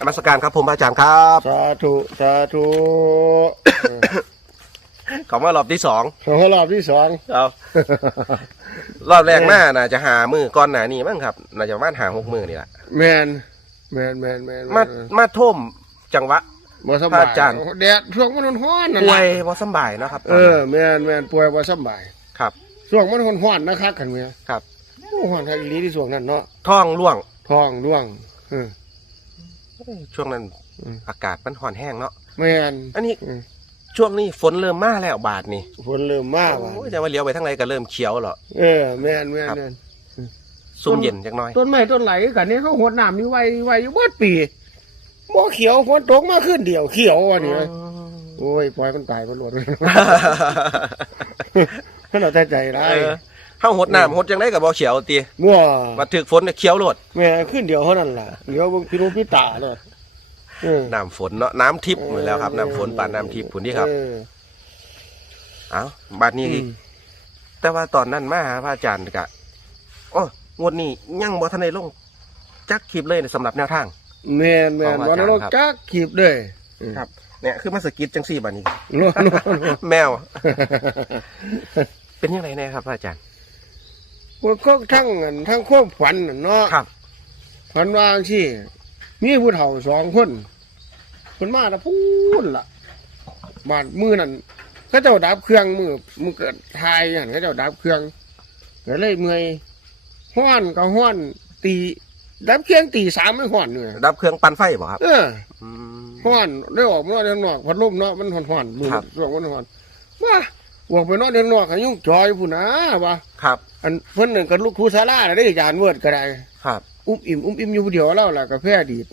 นมัสการครับผมอาจารย์ครับ สาธุ สาธุขอมารอบที่สองโอ้รอบที่สองเอารอบแรกมาน่าจะหามือก่อนหนานี่มั้งครับน่าจะประมาณหาหกมือนี่แหละแมนแมนแมนแมนมามาท่มจังหวะบ่สพระบายอาจารย์แดดช่วงมันร้อนๆนั่นป่วล่ะยบ่สำบายเนาะครับตเออนอนั้นแมนแมนป่วยบ่สบายครับช่วงมันร้อนๆนะครับกันเมียครับโอ้ร้อนทักอีหลีที่ช่วงนั้นเนาะท้องร่วงท้องร่วงเออ ช่วงนั้นอืม อากาศมันห่อนแห้งเนาะแมนอันนี้อืมช่วงนี้ฝนเริ่มมาแล้วบาทนี่ฝนเริ่มมาว่ะโอ้ยจะว่าเลี้ยวไปทางไหนก็เริ่มเขียวแล้วเออแมนแมนครับ แมนซุ่มเย็นจักหน่อย ต้นไม้ต้นไหลกันนี่เขาหดน้ำนี่ไว้ไว้อยู่เบิดปีบ่เขียวฝนตกมาขึ้นเดียวเขียววันนี้โอ้ยปล่อยมันตายมันหลดให้เราใจใจร้าเอยอ เฮาหดน้ำหดจังไดก็บ่เขียวติมั่วมาถึกฝนเนี่ยเขียวโลดแม่ขึ้นเดียวเท่านั้นล่ะเดี๋ยวเบิ่งพี่รู้พี่ตาเลยเออน้ำฝนเนาะน้ำทิพย์เหมือนแล้วครับน้ำฝนป่านน้ำทิพย์ผุนนี่ครับเออเอ้าบัดนี้อืมแต่ว่าตอนนั้นมาหาพระอาจารย์กะโอ้งวดนี้ยังบ่ทันได้ลงจักคลิปเลยสำหรับแนวทางแม่นแม่นของอาวันจารย์นั้นเราครับจักขีบเลยครับเนี่ยคือมาสะกิดจังซี่บัดนี้โน่นโน่นแมว เป็นยังไงแน่ครับพระอาจารย์ มันก็ทั้งอันทั้งความฝันน่ะเนาะครับ ฝันว่าสิมีผู้เฒ่าสองคนคนมาแล้วพูดล่ะบาดมือนั่นเขาเจ้าดับเครื่องมือมือเกิดทายอย่างเขาเจ้าดับเครื่องก็เลยเมื่อยห้อนก็ห้อนตี ดับเครื่องตีสามไม่ห้อนเลยดับเครื่องปั่นไฟบ่ครับเอออืม ห้อนได้ออกมานอนข้างนอกพัดลมเนาะมันห้อนห้อนมือครับช่วงมันห้อนว่า ออกไปนอนข้างนอกก็ยุ่งจอยผู้นะว่าครับ อันเพิ่นหนึ่งกับลูกครูซาร่าน่ะได้ยานเวิร์ดก็ได้ ครับ อุ้มอิ่มอุ้มอิ่มอยู่ผู้เดียวแล้วล่ะกาแฟดีด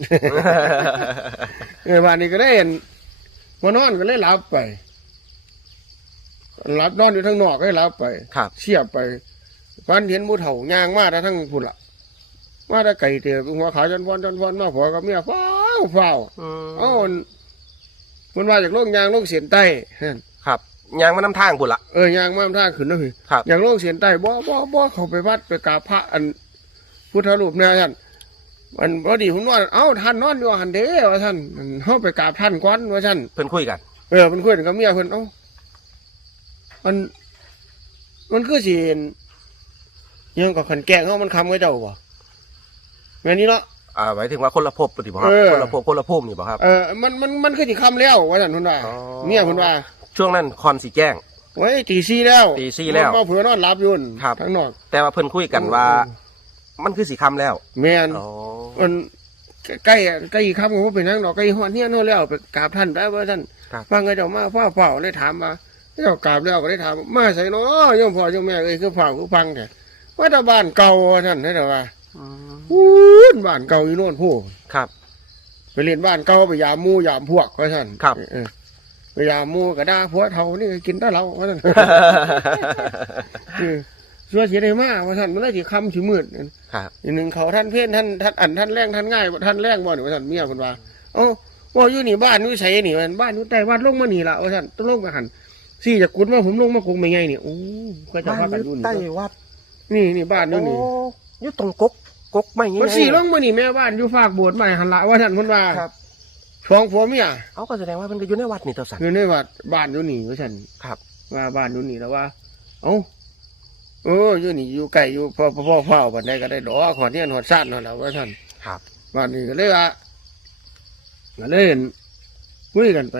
เออวันนี้ก็ได้เห็นมานอนก็เลยหลับไปหลับนอนอยู่ข้างนอกก็เลยหลับไปครับ เสียบไปฟันเห็นหมูเถ่ายางมาแต่ทั้งพุ่นละมาแต่ไก่เตะหัวขาวจนวันจนวันมาผัวกับเมียฟ้าวฟ้าวอืมเอ้ามันมันมาจากโลกยางโลกเสียนใต้นั่นครับ ยางมานำทางพุ่นละ เออยางมาท่างขึ้นนะพี่ครับ อย่างโลกเสียนใต้บ่บ่บ่เขาไปวัดไปกราบพระอันพุทธรูปเนี่ยท่านมันพอดีผมนอนเอ้าท่านนอนอยู่หันเด้ว่าท่านมันเฮาไปกราบท่านก่อนว่าท่าน เพิ่นคุยกัน เออมันคุยกันกับเมียเพิ่นเอ้ามัน มันคือสิยังกับขันแกล้งเฮามันคำกับเจ้าบ่แม่นนี่เนาะ อ่าหมายถึงว่าคนละภพปฏิบ่ครับเออ คนละภพคนละภูมินี่บ่ครับ เออมันมันมันคือสิคำแล้วว่าท่านเพิ่นว่าอ๋อ เมียเพิ่นว่า ช่วงนั้นคอนสิแจ้ง ไว้ตีซี่แล้วตีสี่แล้วมาเผื่อนอนหลับอยู่นั่นครับ ทั้งนอกแต่ว่าเพิ่นคุยกันว่า มันคือสีคำแล้วแม่นอ๋อมันใกล้ใกล้คำของผมเป็นนังดอกใกล้ฮอดเฮียนเฮาแล้วไปกราบท่านได้ว่าท่านครับฟังก็เจ้ามาฟ้าเฝ้าได้ถามมาเจ้ากราบแล้วก็ได้ถามมาใส่เนาะโยมพ่อโยมแม่เอ้ยคือเฝ้าคือฟังแกว่าแต่บ้านเก่าว่าท่านให้แต่ว่าอืมอู้นบ้านเก่าอยู่โน่นผู้ครับ ไปเรียนบ้านเก่าไปยามหมู่ยามพวกว่าท่านครับ เออ ไปยามหมู่ก็ด่าผัวเฒ่านี่ก็กินแต่เราว่าท่านเออสัวเสียได้มาว่าท่านมันได้สิคำสิมืดครับอีกหนึ่งเขาท่านเพ่นท่านท่านอันท่านแรงท่านง่ายท่านแรงบ่หนิว่าท่านเมียคนว่าเอ้าว่าอยู่นี่บ้านอยู่ไสนี่มันบ้านอยู่ใต้วัดลงมานี่ละว่าท่านต้องลงมาหันสี่จากกุดมาผมลงมาคงไม่ไงนี่โอ้ก็จะบ้านพากันออยู่ยู่นี่ใต้วัดนี่นี่บ้านอยู่นี่โอ้อยู่ตรงกกกกไม่ไงมันสี่ลงมานี่แม่บ้านอยู่ฝากโบสถ์ใหม่หันละว่าท่านคนว่าครับ ฟ้องผัวเมียเอาก็แสดงว่ามันก็อยู่ในวัดนี่ตัวสันอยู่ในวัดบ้านอยู่นี่ว่าท่านครับ ว่าบ้านอยู่นี่แล้วว่า เอ้าเอออยู่นี่อยู่ไกลอยู่พ่อพ่อเฝ้าบันไดก็ได้ดอกหอดเนี่ยหอดซ่านนั่นแหละว่าท่านครับบ้านนี้ก็เลยว่าก็เลยเห็นคุยกันไป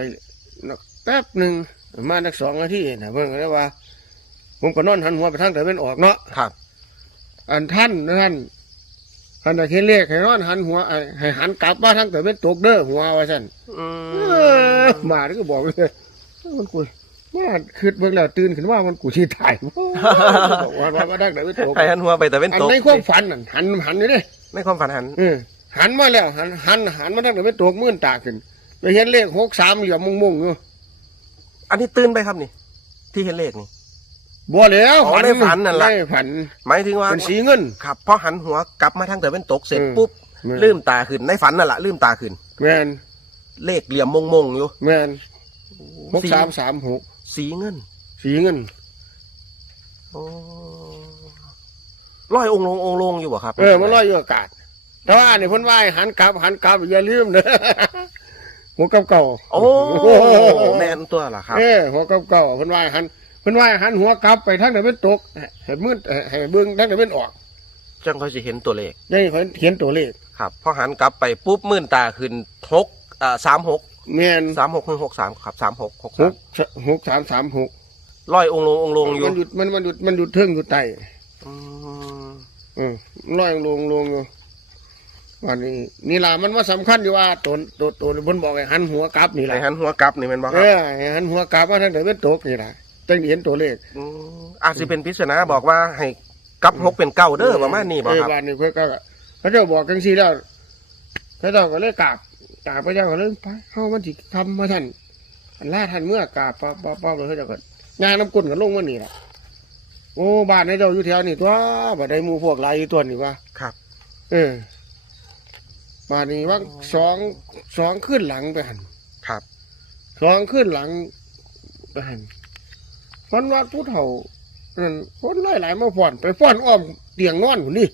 แป๊บหนึ่งประมาณสักสองนาทีนะเพิ่นก็เลยว่า ผมก็นอนหันหัวไปทางแต่เป็นออกเนาะครับ อันท่านนะท่าน ท่านจะเห็นเลขให้นอนหันหัวไอ้ให้หันกลับมาทางแต่เป็นตกเด้อหัวว่าสั่นอืเอมอมาแล้วก็บอกเลยมันกูมาคืดเบิ่งแล้วตื่นขึ้นว่ามันกูที่ถ่ายบอกว่าว่าว่าทางแต่เป็นตกใครหันหัวไปแต่เป็นอันตกในความฝันนั่นหันหันอยู่เด้ในความฝันหันเออหันมาแล้วหันหันหันมาตั้งแต่ไม่ตกมื่นตาขึ้นไปเห็นเลขหกสามอยู่มุงมุงๆอยู่อันนี้ตื่นไปครับนี่ ที่เห็นเลขนี่ บ่แล้วอ๋อในฝันนั่นล่ะ ในฝันหมายถึงว่าเป็นสีเงิน ครับพอหันหัวกลับมาทางแต่เป็นตกเสร็จอืมปุ๊บแม่นลืมตาขึ้นในฝันนั่นแหละลืมตาขึ้น แมนเลขเหลี่ยมมงมงๆอยู่แมนหกสามสามหกสีเงินสีเงินโอ้ร้อยองค์ลงองค์ลงอยู่บ่ครับเออมันลอยอยู่อากาศแต่ว่านี่เพิ่นว่าให้หันกลับหันกลับอย่าลืมเด้อหัวกับเก่าโอ้แม่นตัวล่ะครับ เออหัวกับเก่าเพิ่นว่าให้หัน เพิ่นว่าให้หันหัวกลับไปทางตะวันตกให้มืดให้เบิ่งทางตะวันออก จังค่อยสิเห็นตัวเลขได้เพิ่นเขียนตัวเลขครับพอหันกลับไปปุ๊บมื่นตาขึ้นหกอ่าสามหกแม่นสามหกหนึ่งหกสามครับสามหกหกหสามกหกสามสามหกร้อยองค์ลงองค์ลงอยู่มันหยุดมันมันหยุดมันหยุดเทิงหยุดไตอืมอืมร้อยลงลงอยู่วันนี้นี่ล่ะมันว่าสำคัญอยู่ว่าตัวตัวตัวเพิ่นบอกให้หันหัวกลับนี่ไหนล่ะหันหัวกลับนี่แมันบ่คเอรับอให้หันหัวกลับมาทางตะวันตกนี่ล่ะ จังเห็นตัวเลขมอาจจะเป็นพิศนาบอกว่าให้กลับหกเป็นเก้าเด้อประมาณนี้บ่เออครับ วันนี้เพิ่นก็เขาเจ้าบอกจังซี่แล้วเขาเจ้าก็เลยกราบกราบพระเจ้าก็เลยไปเฮามันสิทำมาท่านอันล่าท่านเมื่อกราบป้าป้าป้าเลยเขาเจ้าก็งานน้ำก้นก็ลงมานี่ล่ะโอ้บ้านให้เจ้าอยู่แถวนี่ตัวบ่ได้หมู่พวกหลายอยู่ตัวนี่ว่าครับ เออบ้านนี้ว่าสองสองขึ้นหลังไปหัน ครับ สองขึ้นหลังไปหัน คนวัดผู้เฒ่านั่นคนหลายหลายๆมาฟ้อนไปฟ้อนอ้อมเตียงนอนคนนี้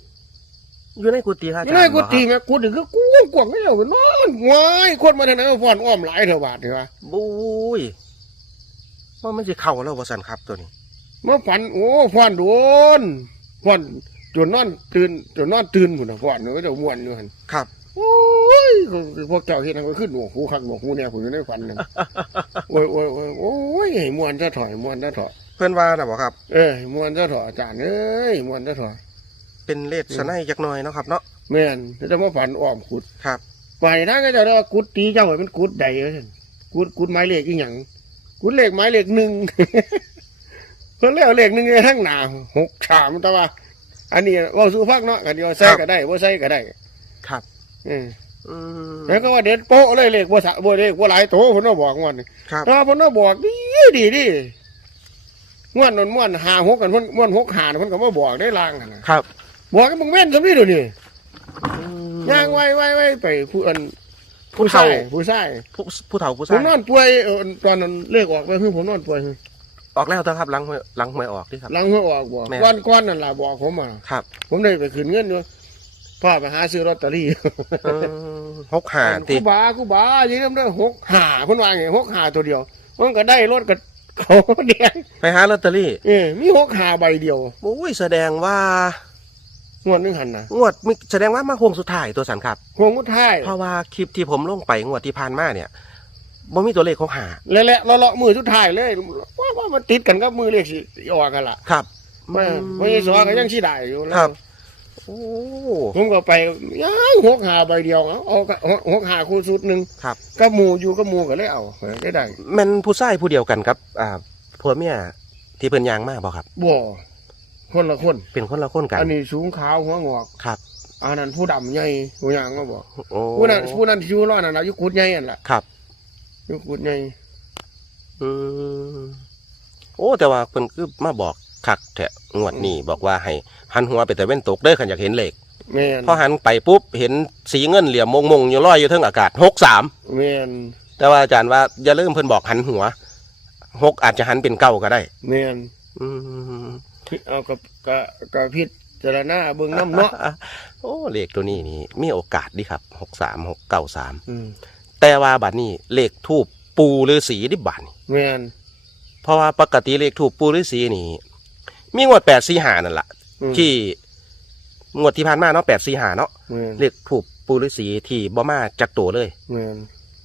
อยู่ในกุฏิพระอาไม่จารย์ได้กูบ่ครับตีแม่กูถึงก็กูกวางไม่เอาไปนอนวายคนมาทางไหนมาฟ้อนอ้อมหลายเถอะบาทเถอะวะบุ้ยว่ามันจะเข้าแล้วบ่สันครับตัวนี้มาฝันโอ้ฟ้อนโดนฟ้อนจนนอนตื่นจนนอนตื่นหมดนะฟ้อนเนื้อเดี๋ยวม่วนอยู่หันครับโอ้ย พวกเจ้าเห็นทางก็ขึ้นหัวหูขักหัวหูเนี่ยผมอยู่ในฝันนั่นโอ้ยโอ้ยโอ้ยโอ้ยให้มวนจะถอยมวนจะถอยเพื่อนว่าน่ะบ่ครับ เออมวนจะถอยอาจารย์เอ้ยมวนจะถอยเป็นเลขสนัยจักหน่อยเนาะครับเนาะแม่นจะมาฝันอ้อมขุดครับไปทางก็จะเรียกว่ากุดตีเจ้าไว้เป็นกุดใดเอ้ยกุดกุดไม้เลขอีหยังกุดเลขไม้เลขหนึ่งเพิ่นเรียกเลขหนึ่งในทั้งหน้าหกสามแต่ว่า อันนี้เว่าสู้ฟังเนาะกันเดียวใส่ก็ได้บ่ใส่ก็ได้ ครับเอออืม แล้วก็ว่าเด็ดโป๊ะเลยเลขบ่สะบ่เลขบ่หลายโตเพิ่นว่าบอกงวดนี่ครับถ้าเพิ่นว่าบอกดีดีดิม่วนนนม่วนหาหกกันเพิ่นม่วนหกหาเพิ่นก็มาบอกได้ลางกันนะครับ บอกกันมึงแม่นซำนี่เดี๋ยวนี้อืมย่างไว้ไว้ไว้ไปผู้อันผู้ชาเฒ่ายผู้ชายผู้ผู้เฒ่าผู้ผชามยนอนป่วยเออตอนนั้นเลขออกไปคือผมนอนป่วยออกแล้วเถอะครับหลังหวยหลังหวยออกดิครับหลังหัวออกบอกแม่ก้อนก้อนนั่นล่ะบอกผมมาครับ ผมได้ไปขึ้นเงินอยู่ พ่อไปหาซื้อลอตเตอรี่อืมหกหาติกูบากูบายิงได้หกหาคนว่าไงหกหาตัวเดียวมันก็ได้รถกับเขาแดงไปหาลอตเตอรี่เออมีหกหาใบเดียวโอ้ยแสดงว่างวดหนึงหันนะงวดมิแสดงว่ามาโค้งสุดท้ายตัวสันครับพวงกุท้ายเพราะว่าคลิปที่ผมลงไปงวดที่ผ่านมาเนี่ยบ่มีตัวเลขของหาและและเลาะๆมือสุดท้ายเลยว่าว่ามันติดกันกับมือเลขสิออกกันล่ะครับแม่ไม่ใช่สอก็ยังสิได้อยู่แล้วครับ โอ้ผมก็ไปยังหกหาใบเดียวเอาเอาหกหาคู่สุดหนึ่งครับก็หมูอยู่ก็หมูก็เลยเอาได้ได้แมันผู้ชายผู้เดียวกันครับ อ่าผัวเมียที่เพิ่นยางมาบ่ครับบ่คนละคนเป็นคนละคนกัน อันนี้สูงขาวหัวงอกครับอันนั้นผู้ดำใหญ่หัวยางก็บอกโอ้ผู้นั้นผู้นั้นที่อยู่รอดนั่นน่ะอยู่กุดใหญ่นั่นล่ะครับอยู่กุดใหญ่อืมโอ้แต่ว่าเพิ่นคือมาบอก คักแท้งวดนี้บอกว่าให้หันหัวไปแต่เว้นตกเด้อคันอยากเห็นเลขแม่นพอหันไปปุ๊บเห็นสีเงินเหลี่ยมมงๆอยู่ลอยอยู่เทิงอากาศหกสามแม่นแต่ว่าอาจารย์ว่าอย่าลืมเพิ่นบอกหันหัวหกอาจจะหันเป็นเก้าก็ได้แม่นอืมเอากับกับกับพิจารณาเบิ่งน้ำเนาะโอ้เลขตัวนี้นี่มีโอกาสดีครับหกสามหกเก้าสามอืมแต่ว่าบัดนี้เลขทูบปูฤาษีดิบัดนี่แม่นเพราะว่าปกติเลขทูบปูฤาษีนี่ มีงวดแปดสี่หานั่นแหละอืมที่งวดที่ผ่านมาเนาะแปดสี่หาเนาะแม่นเลขทูบปูฤาษีที่บ่มาจากตัวเลยแม่น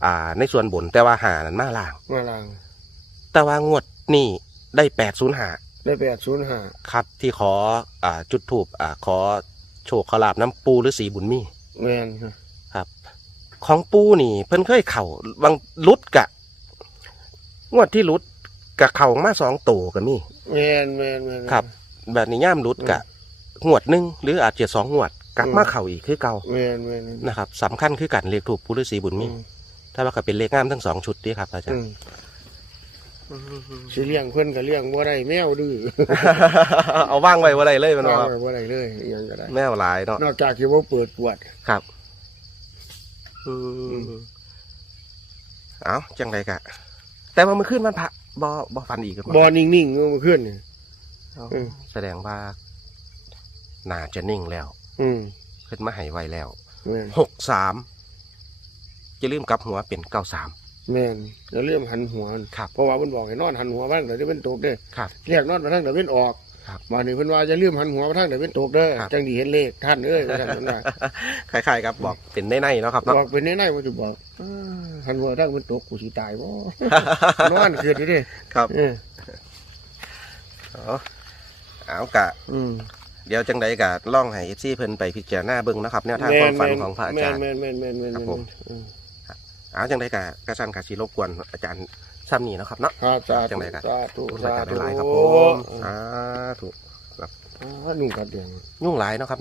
อ่า ในส่วนบนแต่ว่าหานั้นมาล่างมาลาง แต่ว่างวดนี่ได้แปดศูนย์หาได้แปดศูนย์ห้าครับ ที่ขอ อ่า จุดถูกอ่า ขอโชคขอลาบน้ำปูฤาษีบุญมีแม่นครับ ของปูนี่ เพิ่นเคยเข่าบางลุดกะ งวดที่ลุด กะเข่ามาสองโตกันนี่แม่นแม่นแม่นครับ แบบนี้ย่ามลุดกะงวดหนึ่งหรืออาจจะสองงวดกลับมาเข่าอีกคือเก่าแม่นแม่นนะครับสำคัญคือกันเลขถูกปูฤาษีบุญมีอืมถ้าว่าก็เป็นเลขงามทั้งสองชุดเดีครับอาจารอืย์มสิเลี้ยงเพิ่นก็เลี้ยงบ่ได้แมวดื้อเอาว่างไว้ว่าไรเลยมันวางว่าไว้บ่ได้เลยอิหยังก็ได้แมวหลายเนาะนอกจากที่ว่าเปิดปวดครับอืมเอาจังไรกะ แต่ว่ามันขึ้นวันพระบอบอฟันอีกกันบ่นิ่งๆเมื่อคืนนี่ อืม แสดงว่าน่าจะนิ่งแล้วอืมขึ้นมาใหายไวแล้วแม่นหกสามจะลืมกลับหัวเป็นเก้าสามแม่นอย่าเริ่มหันหัวมันครับ เพราะว่าเพิ่นบอกให้นอนหันหัวบ้างเดี๋ยวจะเป็นตกเด้อครับ เรียกนอนมาทางเดี๋ยวเป็นออกครับมานี่เพิ่นว่าจะลืมหันหัวมาทางเดี๋ยวเป็นตกเด้อครับ จังดีเห็นเลขท่านเอ้ยว่าซั่นเพิ่นว่าคล้ายๆครับบอกเป็นในๆเนาะครับเนาะบอกเป็นในๆว่าจะบอก เอ้อ หันหัวทางเป็นตกกูสิตายบ่ นอนคืนนี่เด้ครับเออเอาเอากะ อืมเดี๋ยวจังใดกะล่องให้เอฟซีเพิ่นไปพิจารณาเบิ่งนะครับแนวทางความฝันของพระอาจารย์ แม่นแม่นแม่นแม่นครับผมอืมเอาจังใดกะกระชันกะสิรบกวนอาจารย์ซ้ำนี่เนาะครับเนาะ ครับสาจัธุงใดกะสาธุขอบคุณสาอาจารย์ธุหลายๆครับผมสาธุอ่านุ่งกัดเดียง ยุ่งหลายเนาะครับเนาะ